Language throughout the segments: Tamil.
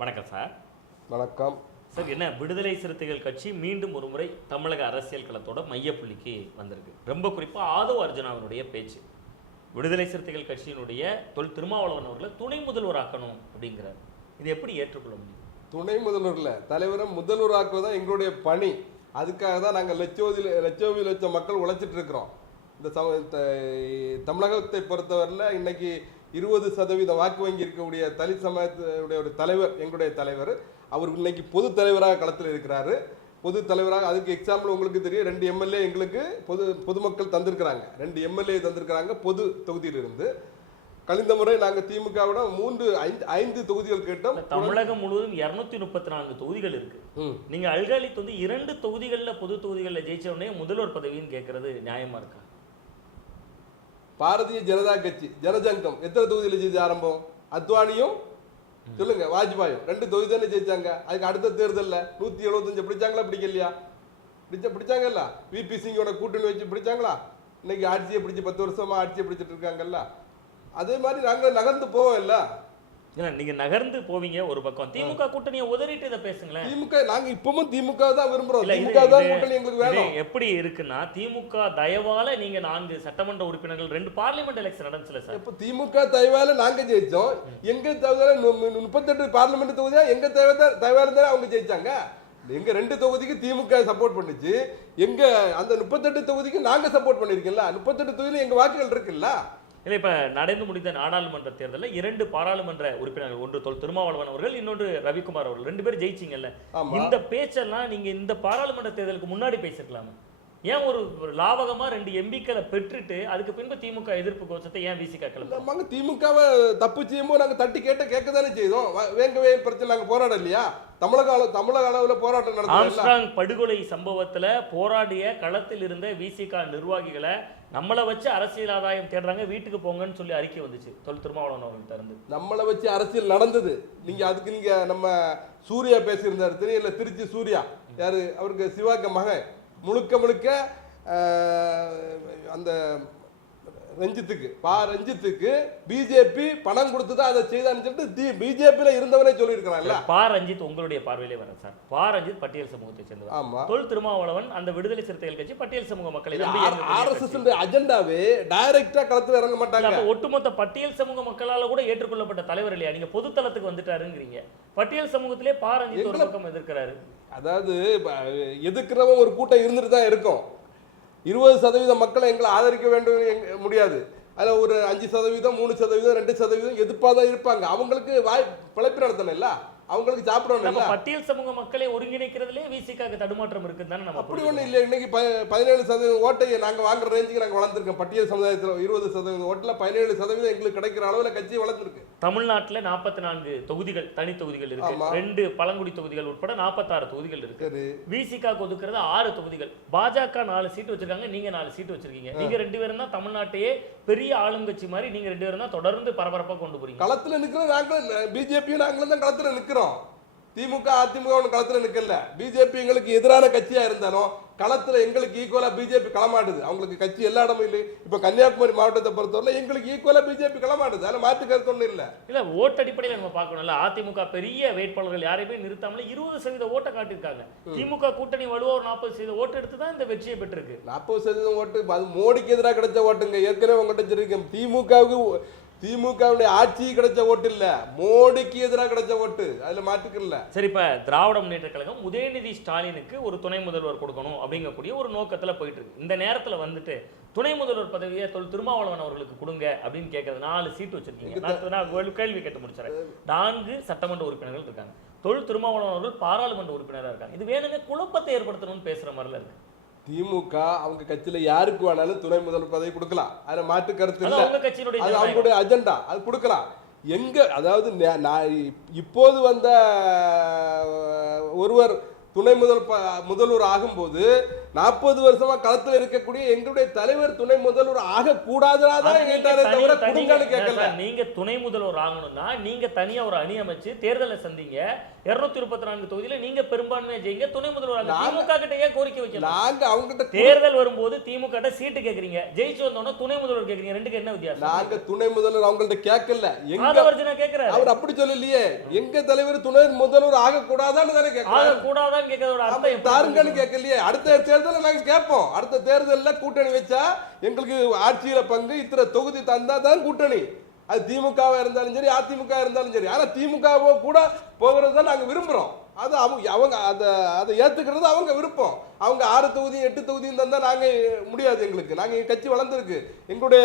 வணக்கம் சார் வணக்கம். சார் என்ன விடுதலை சிறுத்தைகள் கட்சி மீண்டும் ஒரு முறை தமிழக அரசியல் களத்தோட மையப்புள்ளிக்கு வந்திருக்கு. ரொம்ப குறிப்பா ஆதவ அர்ஜுனாவினுடைய பேச்சு. விடுதலை சிறுத்தைகள் கட்சியினுடைய தொல் திருமாவளவன் அவர்களை துணை முதல்வராக்கணும் அப்படிங்கிறார். இது எப்படி ஏற்றுக்கொள்ள முடியும்? துணை முதல்வர்ல தலைவரை முதல்வராக்குவதான் எங்களுடைய பணி. அதுக்காக தான் நாங்கள் லட்சோதி லட்சோவி லட்சம் மக்கள் உழைச்சிட்டு இருக்கிறோம். இந்த தமிழகத்தை பொறுத்தவரையில் இன்னைக்கு இருபது சதவீத வாக்கு வங்கி இருக்கக்கூடிய தலித் சமயத்துடைய ஒரு தலைவர் எங்களுடைய தலைவர். அவர் இன்னைக்கு பொது தலைவராக களத்தில் இருக்கிறாரு. பொது தலைவராக அதுக்கு எக்ஸாம்பிள் உங்களுக்கு தெரியும். ரெண்டு எம்எல்ஏ எங்களுக்கு பொது பொதுமக்கள் தந்திருக்கிறாங்க. ரெண்டு எம்எல்ஏ தந்திருக்கிறாங்க பொது தொகுதியிலிருந்து. கழிந்த முறை நாங்கள் திமுகவிட மூன்று ஐந்து ஐந்து தொகுதிகள் கேட்டோம். தமிழகம் முழுவதும் இருநூத்தி முப்பத்தி நான்கு தொகுதிகள் இருக்கு. நீங்க அல்காலித் வந்து இரண்டு தொகுதிகள்ல பொது தொகுதிகளில் ஜெயிச்ச உடனே முதல்வர் பதவின்னு கேட்கறது நியாயமா இருக்கா? பாரதிய ஜனதா கட்சி ஜனசங்கம் எத்தனை தொகுதியில் ஜெயிச்ச ஆரம்பம்? அத்வானியும் சொல்லுங்க வாஜ்பாயும். ரெண்டு தொகுதி தானே ஜெயிச்சாங்க. அதுக்கு அடுத்த தேர்தலில் நூத்தி எழுபத்தஞ்சு பிடிச்சாங்களா பிடிக்கலையா? பிடிச்ச பிடிச்சாங்கல்ல? விபி சிங்கோட கூட்டணி வச்சு பிடிச்சாங்களா? இன்னைக்கு ஆட்சியை பிடிச்சி பத்து வருஷமா ஆட்சியை பிடிச்சிட்டு இருக்காங்கல்ல? அதே மாதிரி நாங்கள் நகர்ந்து போவோம் இல்லை? ஏன்னா நீங்க நகர்ந்து போவீங்க ஒரு பக்கம். திமுக கூட்டணியை உதறிட்டு இதை பேசுங்களேன். திமுக நாங்க இப்பவும் திமுக தான் விரும்புறோம். திமுக தான் கூட்டணி எங்களுக்கு வேணும். எப்படி இருக்குன்னா திமுக தயவால நீங்க நான்கு சட்டமன்ற உறுப்பினர்கள் ரெண்டு பார்லிமெண்ட் எலெக்ஷன் நடந்துச்சுல சார். இப்ப திமுக தயவால நாங்க ஜெயிச்சோம். எங்க தவிர முப்பத்தெட்டு பார்லிமெண்ட் தொகுதியா எங்க தயவால தானே அவங்க ஜெயிச்சாங்க. எங்க ரெண்டு தொகுதிக்கு திமுக சப்போர்ட் பண்ணுச்சு. எங்க அந்த முப்பத்தெட்டு தொகுதிக்கு நாங்க சப்போர்ட் பண்ணிருக்கோம்ல முப்பத்தெட்டு தொகுதியில எங்க வாக்குகள் இருக்குல்ல? இல்ல இப்ப நடந்து முடிந்த நாடாளுமன்ற தேர்தலில் இரண்டு பாராளுமன்ற உறுப்பினர்கள் ஒன்று தொல் திருமாவளவன் அவர்கள் இன்னொன்று ரவிக்குமார் அவர்கள். ரெண்டு பேரும் ஜெயிச்சிங்கல்ல. இந்த பேச்செல்லாம் நீங்க இந்த பாராளுமன்ற தேர்தலுக்கு முன்னாடி பேசிருக்கலாமா? ஏன் ஒரு லாவகமா ரெண்டு எம்பிக்களை பெற்றுட்டு அதுக்கு பின்பு திமுக எதிர்ப்பு கோஷத்தை ஏன் கிளம்ப நம்ம திமுகவை தப்பு செய்யும்போது நாங்க தட்டி கேட்ட கேட்க தானே செய்தோம் வேங்கவே பிரச்சனை நாங்க போராடம் இல்லையா தமிழக அளவு தமிழக அளவுல போராட்டம் நடத்தல ஆம்ஸ்ட்ராங் படுகொலை சம்பவத்துல போராடிய களத்தில் இருந்த விசிக நிர்வாகிகளை நம்மளை வச்சு அரசியல் ஆதாயம் தேடுறாங்க வீட்டுக்கு போங்கன்னு சொல்லி அறிக்கை வந்துச்சு. தொல் திருமாவளவன் அவர்கள்ட்ட இருந்து நம்மளை வச்சு அரசியல் நடந்தது. நீங்க அதுக்கு நீங்க நம்ம சூர்யா பேசியிருந்தாரு தெரியல திருச்சி சூர்யா. யாரு? அவருக்கு சிவாக்க மகன். முழுக்க முழுக்க அந்த ரஞ்சித்துக்கு பா ரஞ்சித்துக்கு பிஜேபி பணம் கொடுத்து தான் அதை செய்தான்னு சொல்லிட்டு பிஜேபியில இருந்தவனே சொல்லியிருக்கிறான்ல. பா ரஞ்சித் உங்களுடைய பார்வையிலே வரேன் சார். பா ரஞ்சித் பட்டியல் சமூகத்தை சேர்ந்தவர். ஆமா. தொல் திருமாவளவன் அந்த விடுதலை சிறுத்தைகள் கட்சி பட்டியல் சமூக மக்களை ஆர்எஸ்எஸ். அஜெண்டாவே டைரக்டா களத்துல இறங்க மாட்டாங்க. ஒட்டுமொத்த பட்டியல் சமூக மக்களால கூட ஏற்றுக்கொள்ளப்பட்ட தலைவர் இல்லையா? நீங்க பொதுத்தளத்துக்கு வந்துட்டாருங்கிறீங்க. பட்டியல் சமூகத்திலே பா ரஞ்சித் ஒரு பக்கம் எதிர்க்கிறாரு. அதாவது எதிர்க்கிறவன் ஒரு கூட்டம் இருந்துட்டு தான் இருக்கும். இருபது சதவீத மக்களை எங்களை ஆதரிக்க வேண்டும் முடியாது. அதில் ஒரு அஞ்சு சதவீதம் மூணு சதவீதம் ரெண்டு சதவீதம் எதிர்ப்பாக தான் இருப்பாங்க. அவங்களுக்கு வாய் பிழைப்பு நடத்தணும் இல்லை? அவங்களுக்கு சாப்பிடணும் பட்டியல் சமூக மக்களை ஒருங்கிணைக்கிறதுலே விசிகாக்கு தடுமாற்றம் இருக்குன்னு தானே நம்ம அப்படி. ஒன்றும் இல்லை இன்னைக்கு பதினேழு சதவீதம் ஓட்டை நாங்கள் வாங்குற ரேஞ்சுக்கு நாங்கள் வளர்ந்துருக்கோம். பட்டியல் சமுதாயத்தில் இருபது சதவீதம் ஓட்டில் பதினேழு சதவீதம் எங்களுக்கு கிடைக்கிற அளவில் கட்சி வளர்ந்துருக்கு. தமிழ்நாட்டுல நாற்பத்தி நான்கு தொகுதிகள் தனி தொகுதிகள் இருக்கு. ரெண்டு பழங்குடி தொகுதிகள் உட்பட நாற்பத்தாறு தொகுதிகள் இருக்கு. விசிகா ஒதுக்குறது ஆறு தொகுதிகள். பாஜக நாலு சீட்டு வச்சிருக்காங்க. நீங்க நாலு சீட்டு வச்சிருக்கீங்க. நீங்க ரெண்டு பேரும் தான் தமிழ்நாட்டையே பெரிய ஆளுங்கட்சி மாதிரி நீங்க ரெண்டு பேரும் தான் தொடர்ந்து பரபரப்பா கொண்டு போறீங்க. களத்துல நிக்கிறோம் நாங்களும் பிஜேபியும் நாங்களும் தான் களத்துல நிக்கிறோம் திமுக அதிமுக ஒன்றும் களத்துல நிக்கல. பிஜேபி எங்களுக்கு எதிரான கட்சியா இருந்தாலும் களத்துல எங்களுக்கு ஈக்குவலா பிஜேபி களமாடுது. அவங்களுக்கு கட்சி எல்லா இடமும் இல்லை. இப்ப கன்னியாகுமரி மாவட்டத்தை பொறுத்தவரை எங்களுக்கு ஈக்குவலா பிஜேபி களமாடுது. அதில் மாற்று கருத்து ஒன்றும் இல்லை. இல்ல ஓட்டு அடிப்படையில் நம்ம பார்க்கணும்ல. அதிமுக பெரிய வேட்பாளர்கள் யாரையுமே நிறுத்தாமல இருபது சதவீத ஓட்டை காட்டியிருக்காங்க. திமுக கூட்டணி வலுவா ஒரு நாற்பது சதவீத ஓட்டு எடுத்து தான் இந்த வெற்றியை பெற்றிருக்கு. நாற்பது சதவீதம் ஓட்டு அது மோடிக்கு எதிராக கிடைச்ச ஓட்டுங்க. ஏற்கனவே உங்கள்கிட்ட சொல்லியிருக்கேன். திமுகவுக்கு திமுகவுடைய ஆட்சிக்கு கிடைச்ச ஓட்டு இல்ல மோடிக்கு எதிராக கிடைச்ச ஓட்டு அதுல மாற்றுக்கு இல்ல சரி இப்ப திராவிட முன்னேற்ற கழகம் உதயநிதி ஸ்டாலினுக்கு ஒரு துணை முதல்வர் கொடுக்கணும் அப்படிங்கக்கூடிய ஒரு நோக்கத்துல போயிட்டு இருக்கு. இந்த நேரத்துல வந்துட்டு துணை முதல்வர் பதவியை தொல் திருமாவளவன் அவர்களுக்கு கொடுங்க அப்படின்னு கேட்கறது நாலு சீட் வச்சிருக்கீங்க. கேள்வி கேட்டு முடிச்சிடறேன். நான்கு சட்டமன்ற உறுப்பினர்கள் இருக்காங்க. தொல் திருமாவளவன் அவர்கள் பாராளுமன்ற உறுப்பினரா இருக்காங்க. இது வேணுமே குழப்பத்தை ஏற்படுத்தணும்னு பேசுற மாதிரில இருக்கு. திமுக அவங்க கட்சியில யாருக்கு வேணாலும் துணை முதல்வர் பதவி கொடுக்கலாம். அதுல மாற்று கருத்து அது இல்ல. அது. அவங்களுடைய அஜெண்டா அது கொடுக்கலாம். எங்க அதாவது இப்போது வந்த ஒருவர் துணை முதல் முதல்வர் ஆகும்போது நாற்பது வருஷமா களத்துல இருக்கக்கூடிய எங்களுடைய தலைவர் துணை முதல்வர் ஆக கூடாதுதான் அது நீங்க கேட்டாரே தனி- தவிர கேட்கல. நீங்க துணை முதல்வர் ஆகணும்னா நீங்க தனியா ஒரு அணி அமைச்சு தேர்தலை சந்திங்க. இருநூத்தி முப்பத்தி நான்கு தொகுதியில நீங்க பெரும்பான்மையா ஜெயிங்க துணை முதல்வர் திமுக கிட்ட ஏன் கோரிக்கை வைக்கல நாங்க அவங்ககிட்ட கு- தேர்தல் வரும்போது திமுக கிட்ட சீட்டு கேக்குறீங்க. ஜெயிச்சு வந்தோம்னா துணை முதல்வர் கேக்குறீங்க. ரெண்டுக்கு என்ன வித்தியாசம்? நாங்க துணை முதல்வர் அவங்கள்ட்ட கேட்கல. எங்க கேக்குறாரு. அவர் அப்படி சொல்லலையே. எங்க தலைவர் துணை முதல்வர் ஆக கூடாதான்னு தானே கேட்கறாரு. கூடாதான்னு கேட்கறதோட அர்த்தம் புரியுது? கேட்கலையே. அடுத்த தேர்தலில் நாங்கள் கேட்போம். அடுத்த தேர்தலில் கூட்டணி வச்சா எங்களுக்கு ஆட்சியில் பங்கு இத்தனை தொகுதி தந்தால் தான் கூட்டணி. அது திமுகவாக இருந்தாலும் சரி அதிமுக இருந்தாலும் சரி. ஆனால் திமுகவோ கூட போகிறது தான் நாங்கள் விரும்புகிறோம் அது அவங்க அவங்க அதை அதை ஏற்றுக்கிறது அவங்க விருப்பம். அவங்க ஆறு தொகுதியும் எட்டு தொகுதியும் தந்தால் நாங்கள் முடியாது எங்களுக்கு. நாங்கள் எங்கள் கட்சி வளர்ந்துருக்கு. எங்களுடைய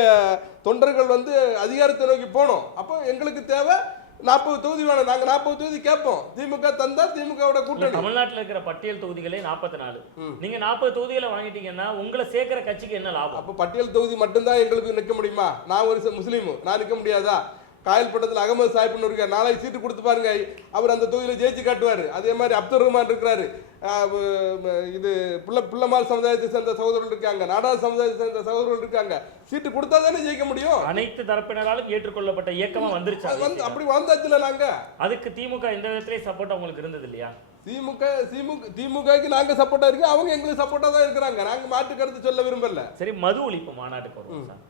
தொண்டர்கள் வந்து அதிகாரத்தை நோக்கி போனோம். அப்போ எங்களுக்கு தேவை நாற்பது தொகுதி வேணும். நாங்க நாற்பது தொகுதி கேட்போம். திமுக தந்தா திமுகவோட கூட்டணி. தமிழ்நாட்டுல இருக்கிற பட்டியல் தொகுதிகளே 44 நாலு. நீங்க நாற்பது தொகுதிகளை வாங்கிட்டீங்கன்னா உங்களை சேர்க்கிற கட்சிக்கு என்ன லாபம்? அப்போ பட்டியல் தொகுதி மட்டும்தான் எங்களுக்கு நிற்க முடியுமா? நான் ஒரு முஸ்லீமு. நான் நிற்க முடியாதா? காயல்பட்டத்தில் அகமது சாஹிப்னு இருக்கார். நாளைக்கு சீட்டு கொடுத்து பாருங்க. அவர் அந்த தொகுதியில் ஜெயிச்சு காட்டுவார். அதே மாதிரி அப்துல் ரஹ்மான் இருக்கிறாரு. இது பிள்ளை பிள்ளைமால் சமுதாயத்தை சேர்ந்த சகோதரர்கள் இருக்காங்க. நாடார் சமுதாயத்தை சேர்ந்த சகோதரர்கள் இருக்காங்க. சீட்டு கொடுத்தா தானே ஜெயிக்க முடியும்? அனைத்து தரப்பினராலும் ஏற்றுக்கொள்ளப்பட்ட இயக்கமா வந்துருச்சு அது வந்து. அப்படி வந்தாச்சுல நாங்க. அதுக்கு திமுக எந்த விதத்திலேயே சப்போர்ட் உங்களுக்கு இருந்தது இல்லையா? திமுக திமுக திமுகக்கு நாங்க சப்போர்ட்டா இருக்கு அவங்க எங்களுக்கு சப்போர்ட்டா தான் இருக்கிறாங்க. நாங்க மாற்று கருத்து சொல்ல விரும்பல. சரி மது ஒழிப்பு மாநாட்டுக்கு வருவோம் சார்.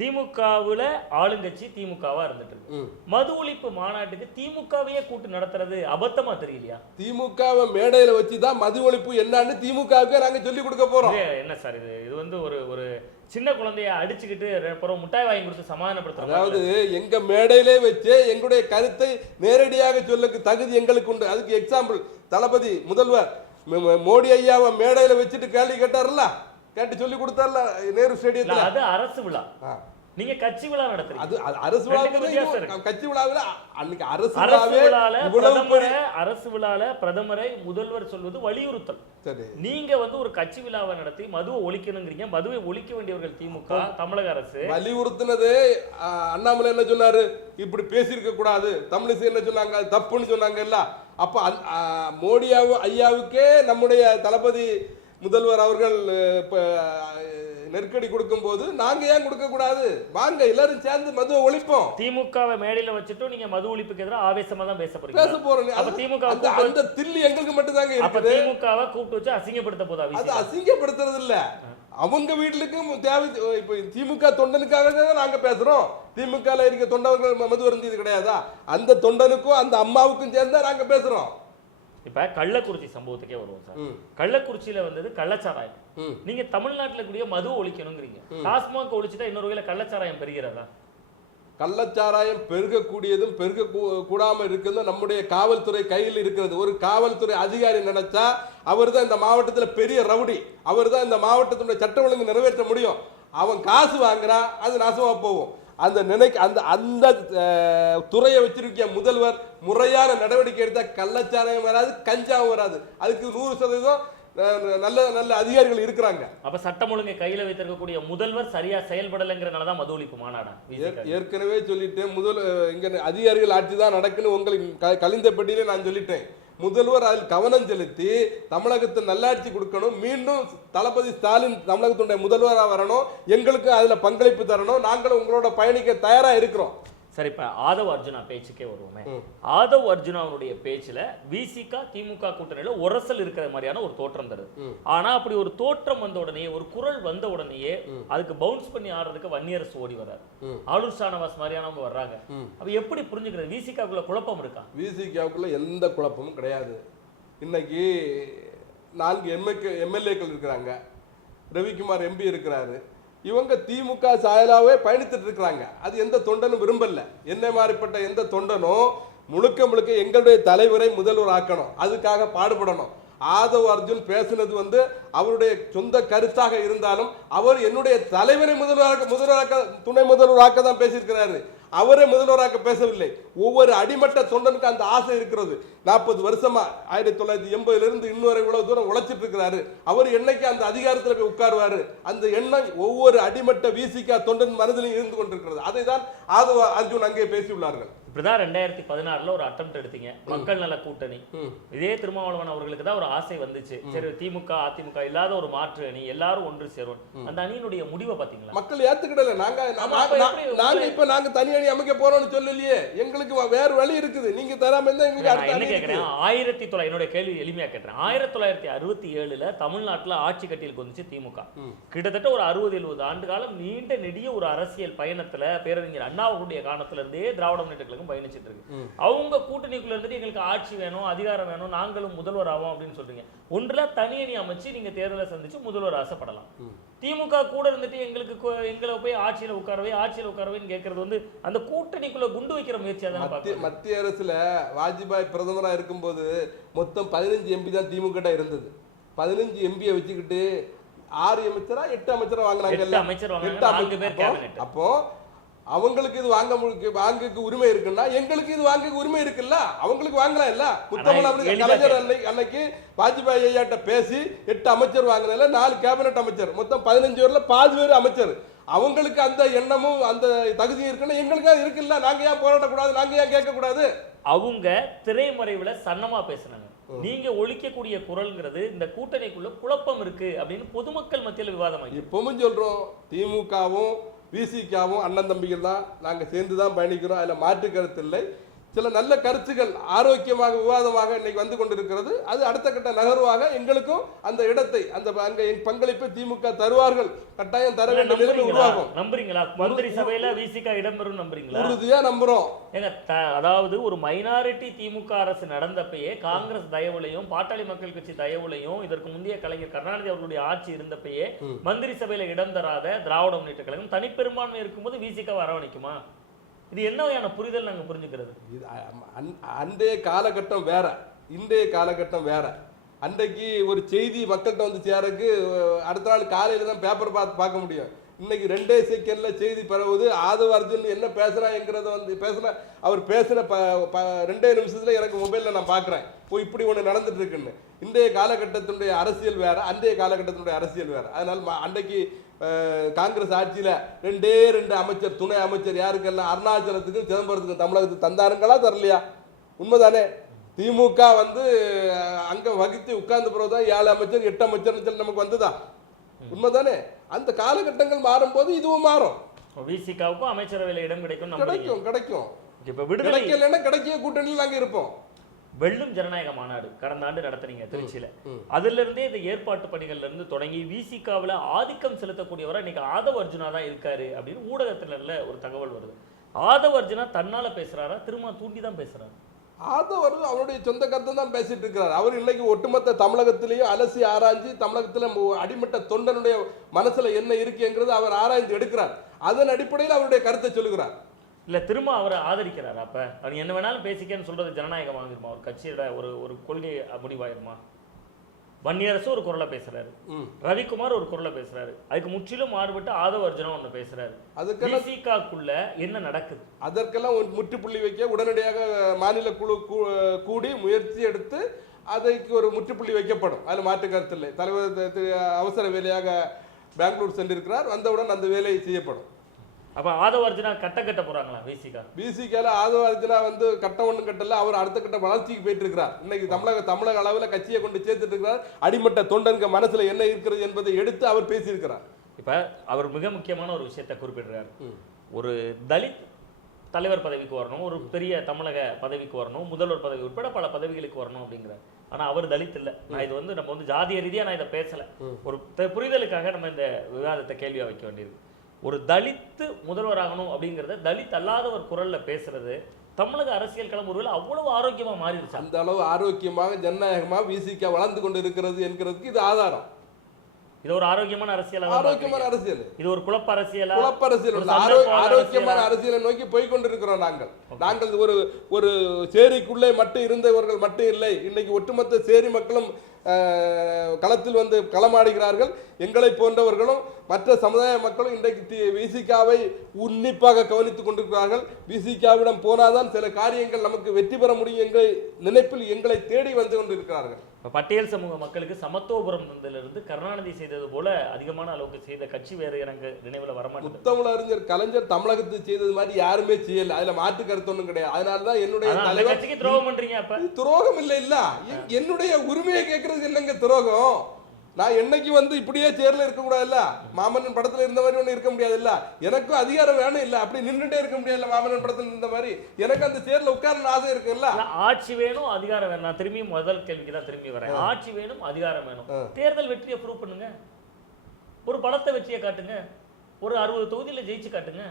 திமுகவுல ஆளுங்கட்சி திமுகவா இருந்துட்டு இருக்கு. மது ஒழிப்பு மாநாட்டுக்கு திமுகவையே கூட்டு நடத்துறது அபத்தமா தெரியலையா? திமுகவை மேடையில வச்சு தான் மது ஒழிப்பு என்னன்னு திமுகவுக்கு நாங்க சொல்லி கொடுக்க போறோம். என்ன சார் இது? இது வந்து ஒரு ஒரு சின்ன குழந்தைய அடிச்சுக்கிட்டு அப்புறம் முட்டாய் வாங்கி கொடுத்து சமாதானப்படுத்துற மாதிரி அதாவது எங்க மேடையிலே வச்சு எங்களுடைய கருத்தை நேரடியாக சொல்ல தகுதி எங்களுக்கு உண்டு. அதுக்கு எக்ஸாம்பிள் தளபதி முதல்வர் மோடி ஐயாவை மேடையில வச்சுட்டு கேள்வி கேட்டார்ல கேட்டு சொல்லி கொடுத்தார்ல நேரு இல்ல, ஸ்டேடியத்துல அது அரசு விழா. நீங்க கட்சி விழா நடத்துறீங்க. அது அரசு இருக்கு. கட்சி விழாவில் அன்னைக்கு அரசு விழாவே பிரதமரை அரசு விழால பிரதமரை முதல்வர் சொல்வது வலியுறுத்தல். சரி. நீங்க வந்து ஒரு கட்சி விழாவை நடத்தி மதுவை ஒழிக்கணுங்கிறீங்க. மதுவை ஒழிக்க வேண்டியவர்கள் திமுக தமிழக அரசு. வலியுறுத்தினது அண்ணாமலை என்ன சொன்னாரு? இப்படி பேசியிருக்க கூடாது. தமிழிசை என்ன சொன்னாங்க? தப்புன்னு சொன்னாங்கல்ல. அப்ப அந்த- ஆ, மோடி ஐயா- ஐயாவுக்கே நம்முடைய தளபதி முதல்வர் அவர்கள் இப்ப நெருக்கடி கொடுக்கும் போது நாங்க ஏன் கொடுக்க கூடாது வாங்க எல்லாரும் சேர்ந்து மதுவை ஒழிப்போம். திமுகவை மேடையில வச்சுட்டும் நீங்க மது ஒழிப்புக்கு எதிராக ஆவேசமா தான் பேச பேச போறீங்க போறோம். அப்ப திமுக அந்த தில்லி எங்களுக்கு மட்டும் தாங்க அப்ப திமுகவை கூப்பிட்டு வச்சு அசிங்கப்படுத்த போதா அது அசிங்கப்படுத்துறது இல்ல அவங்க வீட்டுக்கும் தேவை இப்போ திமுக தொண்டனுக்காக தான் நாங்க பேசுறோம். திமுக இருக்க தொண்டர்கள் ம- மது வருந்தியது கிடையாதா? அந்த தொண்டனுக்கும் அந்த அம்மாவுக்கும் சேர்ந்து நாங்க பேசுறோம். இப்ப கள்ளக்குறிச்சி சம்பவத்துக்கே வருவோம் சார். கள்ளக்குறிச்சியில வந்தது கள்ளச்சாராயம். நீங்க தமிழ்நாட்டுல கூடிய மது ஒழிக்கணுங்கிறீங்க. டாஸ்மாக் ஒழிச்சுட்டா இன்னொரு வகையில கள்ளச்சாராயம் பெறுகிறதா கள்ளச்சாராயம் பெருகக்கூடியதும் பெருக கூ- கூடாம இருக்கிறதும் நம்முடைய காவல்துறை கையில் இருக்கிறது. ஒரு காவல்துறை அதிகாரி நினைச்சா அவர் தான் இந்த மாவட்டத்தில் பெரிய ரவுடி. அவர் தான் இந்த மாவட்டத்தினுடைய சட்ட ஒழுங்கு நிறைவேற்ற முடியும். அவன் காசு வாங்குறான் அது நாசமா போகும். அந்த நினைக்க அந்த அந்த துறையை வச்சிருக்க முதல்வர் முறையான நடவடிக்கை எடுத்தா கள்ளச்சாராயம் வராது கஞ்சாவும் வராது. அதுக்கு நூறு சதவீதம் நல்ல நல்ல அதிகாரிகள் இருக்கிறாங்க. அப்ப சட்டம் ஒழுங்கை கையில வைத்திருக்கக்கூடிய முதல்வர் சரியா செயல்படலைங்கிறனால தான் மது ஒழிப்பு மாநாடா ஏற்- ஏற்கனவே சொல்லிட்டேன் முதல் இங்க அதிகாரிகள் ஆட்சி தான் நடக்குன்னு உங்களுக்கு க- கலிந்த பெட்டியிலே நான் சொல்லிட்டேன். முதல்வர் அதில் கவனம் செலுத்தி தமிழகத்தை நல்லாட்சி கொடுக்கணும். மீண்டும் தளபதி ஸ்டாலின் தமிழகத்துடைய முதல்வராக வரணும். எங்களுக்கு அதில் பங்களிப்பு தரணும். நாங்களும் உங்களோட பயணிக்க தயாராக இருக்கிறோம். சரி இப்ப ஆதவ் அர்ஜுனா பேச்சுக்கே வருவோமே. ஆதவ் அர்ஜுனாவுடைய பேச்சுல விசிக திமுக கூட்டணியில உரசல் இருக்கிற மாதிரியான ஒரு தோற்றம் தருது ம். ஆனா அப்படி ஒரு தோற்றம் வந்த உடனே ஒரு குரல் வந்த உடனேயே. அதுக்கு பவுன்ஸ் பண்ணி ஆடுறதுக்கு வன்னியரசு ஓடி வர்றாரு. ஆளுர் ஷானவாஸ் மாதிரியானவங்க வர்றாங்க. அப்ப எப்படி புரிஞ்சுக்கிறது விசிகாக்குள்ள குழப்பம் இருக்கா விசிகாவுக்குள்ள எந்த குழப்பமும் கிடையாது இன்னைக்கு நான்கு எம்எல்ஏ எம்எல்ஏக்கள் இருக்கிறாங்க ரவிக்குமார் எம்பி இருக்கிறாரு இவங்க திமுக சாயலாவே பயணித்துட்டு இருக்கிறாங்க. அது எந்த தொண்டனும் விரும்பல. என்ன மாதிரிப்பட்ட எந்த தொண்டனும் முழுக்க முழுக்க எங்களுடைய தலைவரை முதல்வர் ஆக்கணும். அதுக்காக பாடுபடணும். ஆதவ் அர்ஜுன் பேசுனது வந்து அவருடைய சொந்த கருத்தாக இருந்தாலும் அவர் என்னுடைய தலைவரை முதல்வராக முதல்வராக துணை முதல்வராக தான் பேசியிருக்கிறாரு. அவரே முதல்வராக பேசவில்லை. ஒவ்வொரு அடிமட்ட தொண்டனுக்கு அந்த ஆசை இருக்கிறது. நாற்பது வருஷமா ஆயிரத்தி தொள்ளாயிரத்தி எண்பதுல இருந்து இன்னொரு இவ்வளவு தூரம் உழைச்சிட்டு இருக்கிறாரு. அவர் என்னைக்கு அந்த அதிகாரத்தில் போய் உட்காருவாரு? அந்த எண்ணம் ஒவ்வொரு அடிமட்ட வீசிக்கா தொண்டன் மனதிலும் இருந்து கொண்டிருக்கிறது. அதை தான் ஆதவ அர்ஜுன் அங்கே பேசியுள்ளார்கள். இப்படிதான் ரெண்டாயிரத்தி பதினாறுல ஒரு அட்டம் எடுத்தீங்க. மக்கள் நல கூட்டணி. இதே திருமாவளவன் அவர்களுக்கு தான் ஒரு ஆசை வந்துச்சு. சரி திமுக அதிமுக இல்லாத ஒரு மாற்று அணி எல்லாரும் ஒன்று சேருவோம். அந்த அணியினுடைய முடிவை பாத்தீங்களா மக்கள் ஏத்துக்கிடல. நாங்க நாங்க- இப்ப நாங்க தனி அணி அமைக்க போறோம்னு சொல்லலையே. எங்களுக்கு வேற வழி இருக்குது. நீங்க தராம இருந்தா எங்களுக்கு என்ன இருக்குது. ஆயிரத்தி தொள்ளாயிரம் என்னோட கேள்வி எளிமையா கேட்கிறேன் ஆயிரத்தி தொள்ளாயிரத்தி அறுபத்தி ஏழுல தமிழ்நாட்டுல ஆட்சி கட்டிலுக்கு வந்துச்சு திமுக. கிட்டத்தட்ட ஒரு அறுபது எழுபது ஆண்டு காலம் நீண்ட நெடிய ஒரு அரசியல் பயணத்துல பேரறிஞர் அண்ணாவுடைய காலத்துல இருந்தே திராவிட முன்னேற்ற கழகம் பயணிச்சிட்டு இருக்கு. அவங்க கூட்டணிக்குள்ள இருந்துட்டு எங்களுக்கு ஆட்சி வேணும் அதிகாரம் வேணும் நாங்களும் முதல்வர் ஆவோம் அப்படின்னு சொல்றீங்க. ஒன்றுல தனி அணி அமைச்சு நீங்க தேர்தலை சந்திச்சு முதல்வர் ஆசைப்படலாம். திமுக கூட இருந்துட்டு எங்களுக்கு எங்களை போய் ஆட்சியில உட்காரவே ஆட்சியில உட்காரவேன்னு கேட்கறது வந்து அந்த கூட்டணிக்குள்ள குண்டு வைக்கிற முயற்சியா தானே மத்திய அரசுல வாஜ்பாய் பிரதமரா இருக்கும்போது மொத்தம் பதினஞ்சு எம்பி தான் திமுக இருந்தது. பதினஞ்சு எம்பியை வச்சுக்கிட்டு ஆறு அமைச்சரா எட்டு அமைச்சரா வாங்கினாங்க எட்டு. அமைச்சர் அப்போ அவங்களுக்கு இது வாங்க முழுக்க- வாங்கக்கு உரிமை இருக்குன்னா எங்களுக்கு இது வாங்க உரிமை இருக்குல்ல? அவங்களுக்கு வாங்கலாம் இல்ல? முத்தமிழ் அப்படி கலைஞர் அன்னைக்கு அன்னைக்கு வாஜ்பாய் ஐயாட்ட பேசி எட்டு அமைச்சர் வாங்கினதுல நாலு கேபினெட் அமைச்சர். மொத்தம் பதினஞ்சு பேர்ல பாதி பேர் அமைச்சர். அவங்களுக்கு அந்த எண்ணமும் அந்த தகுதியும் இருக்குன்னா எங்களுக்கு அது இருக்குல்ல? நாங்க ஏன் போராடக்கூடாது? நாங்க ஏன் கேட்கக்கூடாது? அவங்க திரைமறைவுல சன்னமா பேசுனாங்க. நீங்க ஒழிக்கக்கூடிய குரல்ங்கிறது இந்த கூட்டணிக்குள்ள குழப்பம் இருக்கு அப்படின்னு பொதுமக்கள் மத்தியில விவாதமாகி இப்பவும் சொல்றோம் திமுகவும் விசிகாவும் அண்ணன் தம்பிகள் தான். நாங்கள் சேர்ந்து தான் பயணிக்கிறோம். அதில் மாற்று கருத்து இல்லை. சில நல்ல கருத்துக்கள் ஆரோக்கியமாக விவாதமாக இன்னைக்கு வந்து கொண்டிருக்கிறது. அது அடுத்த கட்ட நகர்வாக எங்களுக்கும் அந்த இடத்தை அந்த அங்க என் பங்களிப்பை திமுக தருவார்கள். கட்டாயம் தர வேண்டிய நிலைமை உருவாகும். நம்புறீங்களா? மந்திரி சபையில விசிகா இடம்பெறும் நம்புறீங்களா? உறுதியா நம்புறோம். ஏங்க அதாவது ஒரு மைனாரிட்டி திமுக அரசு நடந்தப்பயே காங்கிரஸ் தயவுலையும் பாட்டாளி மக்கள் கட்சி தயவுலையும் இதற்கு முந்தைய கலைஞர் கருணாநிதி அவர்களுடைய ஆட்சி இருந்தப்பயே. மந்திரி சபையில இடம் தராத திராவிட முன்னேற்ற கழகம் தனிப்பெரும்பான்மை இருக்கும்போது விசிக அரவணைக்குமா? இது என்ன வகையான புரிதல் நாங்கள் புரிஞ்சுக்கிறது? இது அன்றைய காலகட்டம் வேற. இன்றைய காலகட்டம் வேற. அன்றைக்கு ஒரு செய்தி மக்கள்கிட்ட வந்து சேரக்கு அடுத்த நாள் காலையில் தான் பேப்பர் பார்த்து பார்க்க முடியும். இன்னைக்கு ரெண்டே செகண்டில் செய்தி பரவுது. ஆதவ அர்ஜுன் என்ன பேசுகிறாங்கிறத வந்து பேசுன அவர் பேசின ப ப- ரெண்டே நிமிஷத்தில் எனக்கு மொபைலில் நான் பார்க்குறேன் ஓ இப்படி ஒன்று நடந்துட்டு இருக்குன்னு. இன்றைய காலகட்டத்தினுடைய அரசியல் வேறு அன்றைய காலகட்டத்தினுடைய அரசியல் வேறு. அதனால் அன்றைக்கு காங்கிரஸ் ஆட்சியில ரெண்டே ரெண்டு அமைச்சர் துணை அமைச்சர் யாருக்கெல்லாம் அருணாச்சலத்துக்கும் சிதம்பரத்துக்கும் தமிழகத்துக்கு தந்தாருங்களா தரலையா? உண்மைதானே? திமுக வந்து அங்க வகித்து உட்கார்ந்த பிறகுதான் ஏழு அமைச்சர் எட்டு அமைச்சர்னு சொல்லி நமக்கு வந்துதா? உண்மைதானே? அந்த காலகட்டங்கள் மாறும்போது இதுவும் மாறும். விசிகாவுக்கும் அமைச்சரவையில இடம் கிடைக்கும் கிடைக்கும். கிடைக்கும் இப்ப விடுதலை கிடைக்கலன்னா கிடைக்கிய கூட்டணியில் நாங்க இருப்போம். வெள்ளும் ஜனநாயக மாநாடு கடந்த ஆண்டு நடத்துனீங்க திருச்சியில. ம். அதுல இருந்தே இந்த ஏற்பாட்டு பணிகள்ல இருந்து தொடங்கி விசிகாவுல ஆதிக்கம் செலுத்தக்கூடியவரா இன்னைக்கு ஆதவ அர்ஜுனா தான் இருக்காரு அப்படின்னு ஊடகத்துல ஒரு தகவல் வருது. ஆதவ அர்ஜுனா தன்னால பேசுறாரா? திரும்ப தூண்டி தான் பேசுறாரு. ஆதவர் அவருடைய சொந்த கருத்தை தான் பேசிட்டு இருக்கிறார். அவர் இன்னைக்கு ஒட்டுமொத்த தமிழகத்திலேயும் அலசி ஆராய்ஞ்சு தமிழகத்துல அடிமட்ட தொண்டனுடைய மனசுல என்ன இருக்குங்கிறது அவர் ஆராய்ந்து எடுக்கிறார். அதன் அடிப்படையில் அவருடைய கருத்தை சொல்லுகிறார். இல்ல திரும்ப அவரை ஆதரிக்கிறாரா அப்ப? அவர் என்ன வேணாலும் பேசிக்கன்னு சொல்றது ஜனநாயகம் ஆகிருமா ஒரு கட்சியோட ஒரு ஒரு கொள்கை முடிவாயிருமா? வன்னியரசு ஒரு குரலை பேசுறாரு. ரவிக்குமார் ஒரு குரலை பேசுறாரு. அதுக்கு முற்றிலும் மாறுபட்டு ஆதவ அர்ஜுனா ஒண்ணு பேசுறாரு. அதுக்கெல்லாம் விசிகாக்குள்ள என்ன நடக்குது? அதற்கெல்லாம் முற்றுப்புள்ளி வைக்க உடனடியாக மாநில குழு கூடி முயற்சி எடுத்து அதற்கு ஒரு முற்றுப்புள்ளி வைக்கப்படும். அதில் மாற்று கருத்து இல்லை. தலைவர் அவசர வேலையாக பெங்களூர் சென்றிருக்கிறார். வந்தவுடன் அந்த வேலை செய்யப்படும். அப்ப ஆதவ அர்ஜுனா கட்ட கட்ட போறாங்களா விசிகா பிசிகேல ஆதவ அர்ஜுனா வந்து கட்டம் ஒன்றும் கட்டல அவர் அடுத்த கட்ட வளர்ச்சிக்கு போயிட்டு இருக்கிறார் இன்னைக்கு தமிழக தமிழக அளவில் கட்சியை கொண்டு சேர்த்துட்டு இருக்கிறார் அடிமட்ட தொண்டனுக்கு மனசுல என்ன இருக்கிறது என்பதை எடுத்து அவர் பேசியிருக்கிறார். இப்ப அவர் மிக முக்கியமான ஒரு விஷயத்தை குறிப்பிடுறாரு. ஒரு தலித் தலைவர் பதவிக்கு வரணும் ஒரு பெரிய தமிழக பதவிக்கு வரணும் முதல்வர் பதவி உட்பட பல பதவிகளுக்கு வரணும் அப்படிங்கிறார். ஆனா அவர் தலித் இல்ல. நான் இது வந்து நம்ம வந்து ஜாதிய ரீதியா நான் இதை பேசல. ஒரு புரிதலுக்காக நம்ம இந்த விவாதத்தை கேள்வியா வைக்க வேண்டியது. ஒரு தலித்து முதல்வராகணும் அப்படிங்கறத தலித் அல்லாதவர் குரல்ல பேசுறது தமிழக அரசியல் களம் ஒருவேளை அவ்வளவு ஆரோக்கியமா மாறிடுச்சு? அந்த அளவு ஆரோக்கியமாக ஜனநாயகமாக விசிக வளர்ந்து கொண்டு இருக்கிறது என்கிறதுக்கு இது ஆதாரம். இது ஒரு ஆரோக்கியமான அரசியல் ஆரோக்கியமான அரசியல். இது ஒரு குழப்ப அரசியலா? ஆரோ- சந்தர்ப்பவாத ஆரோக்கியமான அரசியலா? அரசியலை நோக்கி போய் கொண்டிருக்கிறோம் நாங்கள். நாங்கள் ஒரு ஒரு சேரிக்குள்ளே மட்டும் இருந்தவர்கள் மட்டும் இல்லை. இன்னைக்கு ஒட்டுமொத்த சேரி மக்களும் களத்தில் வந்து களமாடுகிறார்கள். எங்களை போன்றவர்களும் மற்ற சமுதாய மக்களும் இன்றைக்கு விசிகாவை உன்னிப்பாக கவனித்துக் கொண்டிருக்கிறார்கள். விசிகாவிடம் போனாதான் சில காரியங்கள் நமக்கு வெற்றி பெற முடியும் என்ற நினைப்பில் எங்களை தேடி வந்து கொண்டிருக்கிறார்கள். பட்டியல் சமூக மக்களுக்கு சமத்துவபுரம் இருந்து கருணாநிதி செய்தது போல அதிகமான அளவுக்கு செய்த கட்சி வேறு எனக்கு நினைவுல வரமாட்டேங்குது. முத்தமிழ் அறிஞர் கலைஞர் தமிழகத்தில் செய்தது மாதிரி யாருமே செய்யல. அதுல மாற்று கருத்து ஒண்ணும் கிடையாது. அதனால தான் என்னுடைய துரோகம் பண்றீங்க துரோகம் இல்ல இல்ல. என்- என்னுடைய உரிமையை கேட்கறது என்னங்க துரோகம். நான் என்னைக்கு வந்து இப்படியே சேர்ல இருக்க கூடாதுல்ல? மாமன்னன் படத்துல இருந்த மாதிரி ஒண்ணு இருக்க முடியாது இல்ல எனக்கும் அதிகாரம் வேணும் இல்ல? அப்படி நின்னுட்டே இருக்க முடியாதுல்ல மாமன்னன் படத்துல இருந்த மாதிரி? எனக்கு அந்த சேர்ல உட்காரணும் ஆசை இருக்குல்ல? ஆட்சி வேணும் அதிகாரம் வேணும். நான் திரும்பி முதல் கேள்விக்கு தான் திரும்பி வரேன். ஆட்சி வேணும் அதிகாரம் வேணும். தேர்தல் வெற்றியை ப்ரூவ் பண்ணுங்க. ஒரு பலத்த வெற்றியை காட்டுங்க. ஒரு அறுபது தொகுதியில ஜெயிச்சு காட்டுங்க.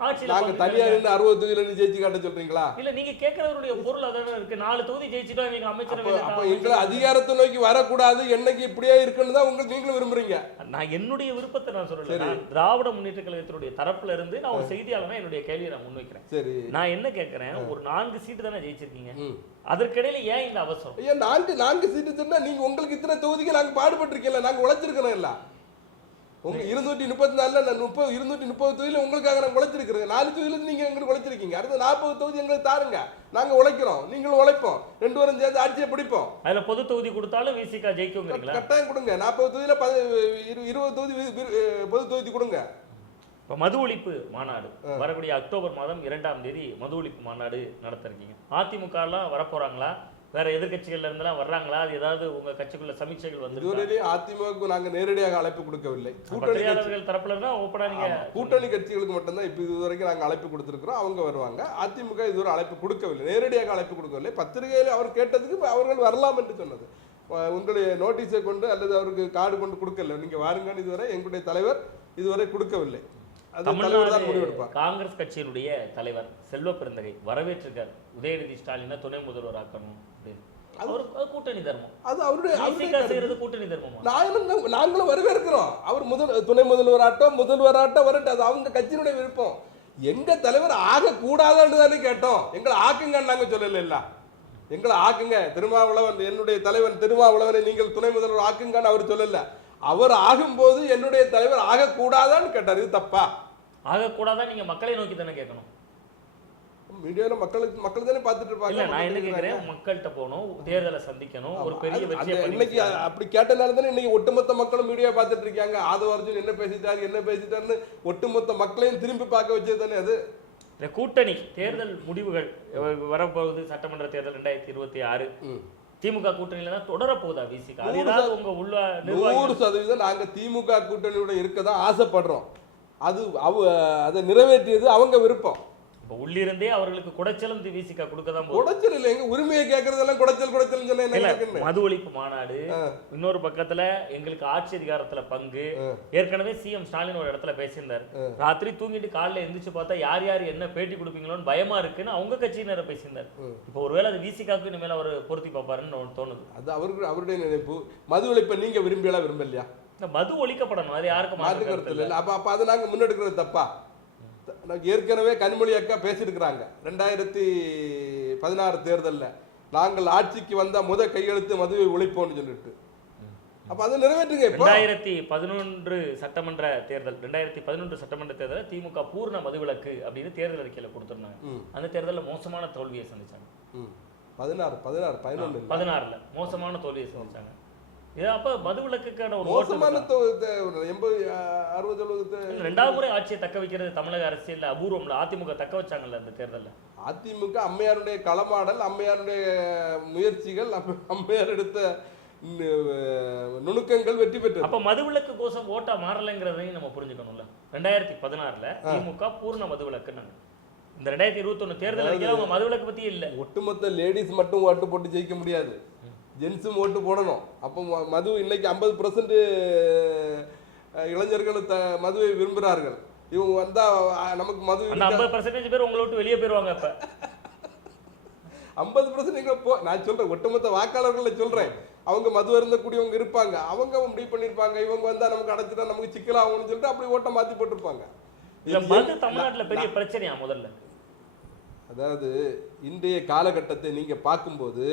நாங்க தனியா. நின்று அறுபது தொகுதியில ஜெயிச்சு காட்ட சொல்றீங்களா? இல்ல நீங்க கேட்கறவருடைய பொருள் அதானே இருக்கு. நாலு தொகுதி ஜெயிச்சுட்டா நீங்க அப்ப அமைச்சரவை அப்ப எங்களை அதிகாரத்தை நோக்கி வரக்கூடாது. என்னைக்கு இப்படியே இருக்குன்னு தான் உங்களுக்கு நீங்களும் விரும்புறீங்க. நான் என்னுடைய விருப்பத்தை நான் சொல்லல. நான் திராவிட முன்னேற்ற கழகத்தினுடைய தரப்புல இருந்து நான் ஒரு செய்தியாளனா என்னுடைய கேள்வியை நான் முன்வைக்கிறேன். சரி. நான் என்ன கேட்கறேன்? ஒரு நான்கு சீட்டு தானே ஜெயிச்சிருக்கீங்க. அதற்கிடையில ஏன் இந்த அவசரம்? ஐயா நான்கு நான்கு சீட்டு சொன்னா நீங்க உங்களுக்கு இத்தனை தொகுதிக்கு நாங்க பாடுபட்டிருக்கீங்களா? நாங்க உழைச்சிருக்கிறோம் இல்ல. உங்க இருநூற்றி முப்பத்தி நாலுல நான் முப்பது இருநூற்றி முப்பது தொகுதியில உங்களுக்காக நாங்க உழைச்சிருக்கிறோம் நாலு தொகுதியில நீங்க எங்களுக்கு உழைச்சிருக்கீங்க? அடுத்து நாற்பது தொகுதி எங்களுக்கு தாருங்க. நாங்க உழைக்கிறோம். நீங்களும் உழைப்போம். ரெண்டு பேரும் சேர்ந்து ஆட்சியை பிடிப்போம். அதுல பொது தொகுதி கொடுத்தாலும் விசிகா ஜெயிக்குங்கிறீங்களா கட்டாயம் கொடுங்க. நாற்பது தொகுதியில பதி- இரு- இருபது தொகுதி பொது தொகுதி கொடுங்க. இப்ப மது ஒழிப்பு மாநாடு. வரக்கூடிய அக்டோபர் மாதம் இரண்டாம் தேதி மது ஒழிப்பு மாநாடு நடத்த இருக்கீங்க அதிமுக எல்லாம் வரப்போறாங்களா? வேற எதிர்க்கட்சிகள்ல இருந்தெல்லாம் வர்றாங்களா? அது ஏதாவது உங்க கட்சிக்குள்ள சமீட்சைகள் வந்து இதுவரையிலும் அதிமுக நாங்க நேரடியாக அழைப்பு கொடுக்கவில்லை. கூட்டணி கட்சி பத்திரிகையாளர்கள் தரப்புல இருந்தா ஓப்பனா நீங்க. கூட்டணி கட்சிகளுக்கு மட்டும்தான் இப்போ இதுவரைக்கும் நாங்கள் அழைப்பு கொடுத்துருக்கிறோம். அவங்க வருவாங்க. அதிமுக இதுவரை அழைப்பு கொடுக்கவில்லை. நேரடியாக அழைப்பு கொடுக்கவில்லை. பத்திரிகையில் அவர் கேட்டதுக்கு அவர்கள் வரலாம் என்று சொன்னது. உங்களுடைய நோட்டீஸை கொண்டு அல்லது அவருக்கு கார்டு கொண்டு கொடுக்கல. நீங்க வாருங்கன்னு இதுவரை எங்களுடைய தலைவர் இதுவரை கொடுக்கவில்லை. தான் காங்கிரஸ் கட்சியினுடைய தலைவர் செல்வ பெருந்தகை வரவேற்றிருக்கார். உதயநிதி ஸ்டாலினை துணை முதல்வர் ஆக்கணும் அவர் கூட்டணி தர்மம். அது அவருடைய கூட்டணி தர்மமா நாங்களும் நாங்களும் வரவேற்கிறோம். அவர் முதல் துணை முதல்வராட்டம் முதல்வராட்டம் வரட்டும் அது அவங்க கட்சியினுடைய விருப்பம். எங்க தலைவர் ஆக கூடாதுன்னு தானே கேட்டோம். எங்களை ஆக்குங்கன்னு நாங்க சொல்லல இல்ல எங்களை ஆக்குங்க. திருமாவளவன் என்னுடைய தலைவன் திருமாவளவனை நீங்கள் துணை முதல்வர் ஆக்குங்கன்னு அவர் சொல்லல. அவர் ஆகும்போது என்னுடைய தலைவர் ஆகக்கூடாதான்னு கேட்டார். இது தப்பா? ஆகக்கூடாதான் நீங்க மக்களை நோக்கி தானே கேட்கணும். மீடியால மக்களுக்கு மக்கள் தானே பார்த்துட்டு இல்ல நான் என்ன இருப்பாங்க கேக்குறேன்? மக்கள்கிட்ட போகணும் தேர்தலை சந்திக்கணும் ஒரு பெரிய வெற்றியை இன்னைக்கு அப்படி கேட்டனால தானே இன்னைக்கு ஒட்டுமொத்த மக்களும் மீடியா பார்த்துட்டு இருக்காங்க. ஆதவ அர்ஜுன் என்ன பேசிட்டாரு என்ன பேசிட்டாருன்னு ஒட்டுமொத்த மக்களையும் திரும்பி பார்க்க வச்சது தானே அது? இந்த கூட்டணி தேர்தல் முடிவுகள் வரப்போகுது சட்டமன்ற தேர்தல் ரெண்டாயிரத்தி இருபத்தி ஆறு. திமுக கூட்டணியில தான் தொடர போகுதா விசிகா அது உங்க உள்ள நூறு சதவீதம் நாங்க திமுக கூட்டணியோட இருக்க தான் ஆசைப்படுறோம். அது அவ அதை நிறைவேற்றியது அவங்க விருப்பம். இப்ப உள்ளிருந்தே அவர்களுக்கு குடைச்சலும் விசிகா கொடுக்க தான் குடைச்சல் இல்லை எங்க உரிமையை கேட்கறதெல்லாம் குடைச்சல் குடைச்சல் நடக்குன்னு? மது ஒழிப்பு மாநாடு இன்னொரு பக்கத்துல எங்களுக்கு ஆட்சி அதிகாரத்துல பங்கு ஏற்கனவே சிஎம் ஸ்டாலின் ஒரு இடத்துல பேசியிருந்தாரு. ராத்திரி தூங்கிட்டு காலைல எந்திரிச்சு பார்த்தா யார் யார் என்ன பேட்டி கொடுப்பீங்களோன்னு பயமா இருக்குன்னு அவங்க கட்சியினரை பேசியிருந்தாரு. இப்போ ஒருவேளை அது விசிகாக்கு இனிமேல் அவர் பொருத்தி பார்ப்பாருன்னு தோணுது. அது அவருக்கு அவருடைய நினைப்பு. மது ஒழிப்பை நீங்க விரும்பியெல்லாம் விரும்பலையா? இந்த மது ஒழிக்கப்படணும் அது யாருக்கும் மாற்று மாற்று கருத்து கருத்து இல்லை. அப்ப அப்ப அதை நாங்க முன்னெடுக்கிறது தப்பா? ஏற்கனவே கனிமொழி அக்கா பேசியிருக்கிறாங்க. ரெண்டாயிரத்தி பதினாறு தேர்தல்ல நாங்கள் ஆட்சிக்கு வந்தா முத கையெழுத்து மதுவை ஒழிப்போம்னு சொல்லிட்டு. அப்ப அதை நிறைவேற்றுங்க ரெண்டாயிரத்தி பதினொன்று சட்டமன்ற தேர்தல் ரெண்டாயிரத்தி பதினொன்று சட்டமன்ற தேர்தல் திமுக பூர்ண மதுவிலக்கு அப்படின்னு தேர்தல் அறிக்கையில கொடுத்திருந்தாங்க. அந்த தேர்தல்ல மோசமான தோல்வியை சந்திச்சாங்க. பதினாறு பதினாறு பதினொன்று பதினாறுல மோசமான தோல்வியை சந்திச்சாங்க. அப்ப மதுவிலக்குக்கான ஒரு மோசமான எண்பது அறுபது எழுபது ரெண்டாவது முறை ஆட்சியை தக்க வைக்கிறது தமிழக அரசியல்ல அபூர்வம்ல. அதிமுக தக்க வச்சாங்கல்ல அந்த தேர்தல்ல. அதிமுக அம்மையாருடைய களமாடல் அம்மையாருடைய முயற்சிகள் அம்ம- அம்மையார் எடுத்த நுணுக்கங்கள் வெற்றி பெற்றது. அப்ப மதுவிலக்கு கோசம் ஓட்டா மாறலைங்கிறதையும் நம்ம புரிஞ்சுக்கணும்ல. ரெண்டாயிரத்தி பதினாறுல திமுக பூர்ண மதுவிலக்குன்னாங்க இந்த ரெண்டாயிரத்தி இருபத்தொன்னு தேர்தல் அறிக்கையில அவங்க மதுவிலக்கு பத்தி இல்ல. ஒட்டுமொத்த லேடிஸ் மட்டும் ஓட்டு போட்டு ஜெயிக்க முடியாது. ஜென்ஸும் ஓட்டு போடணும். அப்போ மது இன்னைக்கு ஐம்பது பர்சன்ட் இளைஞர்கள் த மதுவை விரும்புகிறார்கள். இவங்க வந்தா நமக்கு மது ஐம்பது பர்சன்டேஜ் பேர் உங்களை விட்டு வெளியே போயிருவாங்க அப்ப. ஐம்பது பர்சன்ட் போ நான் சொல்றேன் ஒட்டுமொத்த வாக்காளர்களை சொல்றேன். அவங்க மது அருந்தக்கூடியவங்க இருப்பாங்க. அவங்க முடிவு பண்ணியிருப்பாங்க. இவங்க வந்தா நமக்கு அடைச்சிட்டா நமக்கு சிக்கலாகும்னு சொல்லிட்டு அப்படி ஓட்டை மாத்தி போட்டிருப்பாங்க. தமிழ்நாட்டுல பெரிய பிரச்சனையா முதல்ல? அதாவது இன்றைய காலகட்டத்தை நீங்க பார்க்கும்போது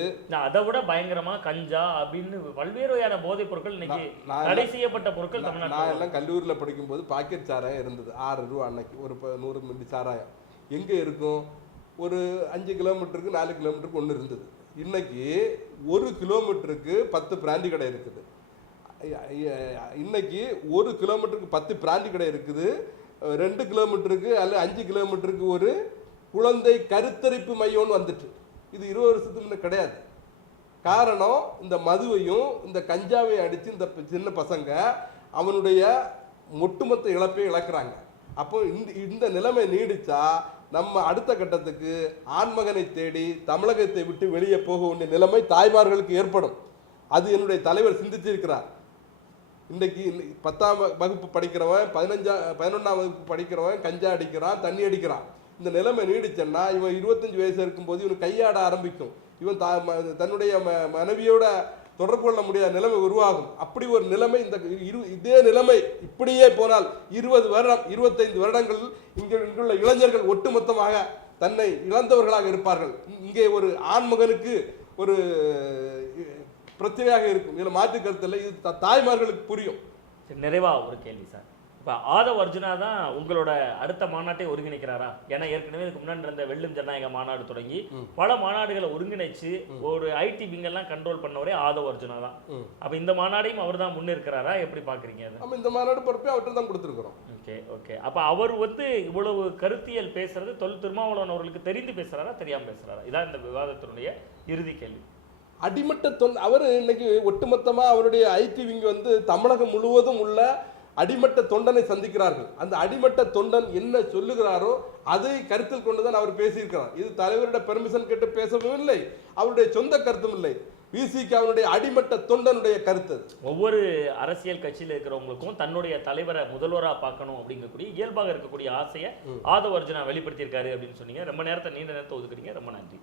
அதை விட பயங்கரமா கஞ்சா அப்படின்னு பல்வேறு வகையான போதைப் பொருட்கள் இன்னைக்கு தடை செய்யப்பட்ட பொருட்கள் நான் எல்லாம் கல்லூரியில் படிக்கும்போது பாக்கெட் சாராயம் இருந்தது. ஆறு ரூபா அன்னைக்கு. ஒரு நூறு மில்லி சாராயம். எங்கே இருக்கும்? ஒரு அஞ்சு கிலோமீட்டருக்கு நாலு கிலோமீட்டருக்கு ஒன்று இருந்தது. இன்னைக்கு ஒரு கிலோமீட்டருக்கு பத்து பிராண்டி கடை இருக்குது. இன்னைக்கு ஒரு கிலோமீட்டருக்கு பத்து பிராண்டி கடை இருக்குது. ரெண்டு கிலோமீட்டருக்கு அல்ல அஞ்சு கிலோமீட்டருக்கு ஒரு குழந்தை கருத்தரிப்பு மையம்னு வந்துட்டு. இது இருபது வருஷத்துக்கு முன்ன கிடையாது. காரணம் இந்த மதுவையும் இந்த கஞ்சாவையும் அடித்து இந்த சின்ன பசங்க அவனுடைய ஒட்டுமொத்த இழப்பை இழக்கிறாங்க. அப்போ இந்த இந்த நிலைமை நீடித்தா நம்ம அடுத்த கட்டத்துக்கு ஆண்மகனை தேடி தமிழகத்தை விட்டு வெளியே போக வேண்டிய நிலைமை தாய்மார்களுக்கு ஏற்படும். அது என்னுடைய தலைவர் சிந்திச்சிருக்கிறார். இன்றைக்கு பத்தாம் வகுப்பு படிக்கிறவன் பதினஞ்சா பதினொன்றாம் வகுப்பு படிக்கிறவன் கஞ்சா அடிக்கிறான் தண்ணி அடிக்கிறான். இந்த நிலைமை நீடிச்சன்னா இவன் இருபத்தஞ்சு வயசு இருக்கும்போது இவன் கையாட ஆரம்பிக்கும். இவன் தா ம- தன்னுடைய ம- மனைவியோட தொடர்பு கொள்ள முடியாத நிலைமை உருவாகும். அப்படி ஒரு நிலைமை இந்த இரு இதே நிலைமை இப்படியே போனால் இருபது வருடம் இருபத்தைந்து வருடங்கள் இங்கே இங்குள்ள இளைஞர்கள் ஒட்டுமொத்தமாக தன்னை இழந்தவர்களாக இருப்பார்கள். இங்கே ஒரு ஆண்மகனுக்கு ஒரு பிரச்சனையாக இருக்கும். இதில் மாற்று கருத்தில் இது த- தாய்மார்களுக்கு புரியும். சரி, நிறைவா ஒரு கேள்வி சார். இப்போ ஆதவ் அர்ஜுனா தான் உங்களோட அடுத்த மாநாட்டை ஒருங்கிணைக்கிறாரா? ஏன்னா ஏற்கனவே இதுக்கு முன்னாடி நடந்த வெள்ளும் ஜனநாயக மாநாடு தொடங்கி. பல மாநாடுகளை ஒருங்கிணைச்சு ஒரு ஐடி விங்கெல்லாம் கண்ட்ரோல் பண்ணவரே ஆதவ் அர்ஜுனா தான். அப்ப இந்த மாநாடையும் அவர் தான் முன்னிருக்கிறாரா? எப்படி பாக்குறீங்க அதை? நம்ம இந்த மாநாடு பொறுப்பே அவர்கிட்ட தான் கொடுத்துருக்குறோம். Okay okay. அப்ப அவர் வந்து இவ்வளவு கருத்தியல் பேசுறது தொல் திருமாவளவன் அவர்களுக்கு தெரிந்து பேசுறாரா தெரியாம பேசுறாரா? இதான் இந்த விவாதத்தினுடைய இறுதி கேள்வி. அடிமட்ட தொன் அவர் இன்னைக்கு ஒட்டுமொத்தமாக அவருடைய ஐடி விங் வந்து தமிழகம் முழுவதும் உள்ள அடிமட்ட தொண்டனை சந்திக்கிறார்கள். அந்த அடிமட்ட தொண்டன் என்ன சொல்லுகிறாரோ அதை கருத்தில் கொண்டுதான் அவர் பேசியிருக்கிறார். இது தலைவருடைய பெர்மிஷன் கேட்டு பேசவும் இல்லை அவருடைய சொந்த கருத்தும் இல்லை. விசிக்கு அவருடைய அடிமட்ட தொண்டனுடைய கருத்து. ஒவ்வொரு அரசியல் கட்சியில் இருக்கிறவங்களுக்கும் தன்னுடைய தலைவரை முதல்வரா பார்க்கணும் அப்படிங்கக்கூடிய இயல்பாக இருக்கக்கூடிய ஆசையை ஆதவ அர்ஜுனா வெளிப்படுத்தியிருக்காரு அப்படின்னு சொன்னீங்க. ரொம்ப நேரத்தை நீண்ட நேரத்தை ஒதுக்குறீங்க ரொம்ப நன்றி.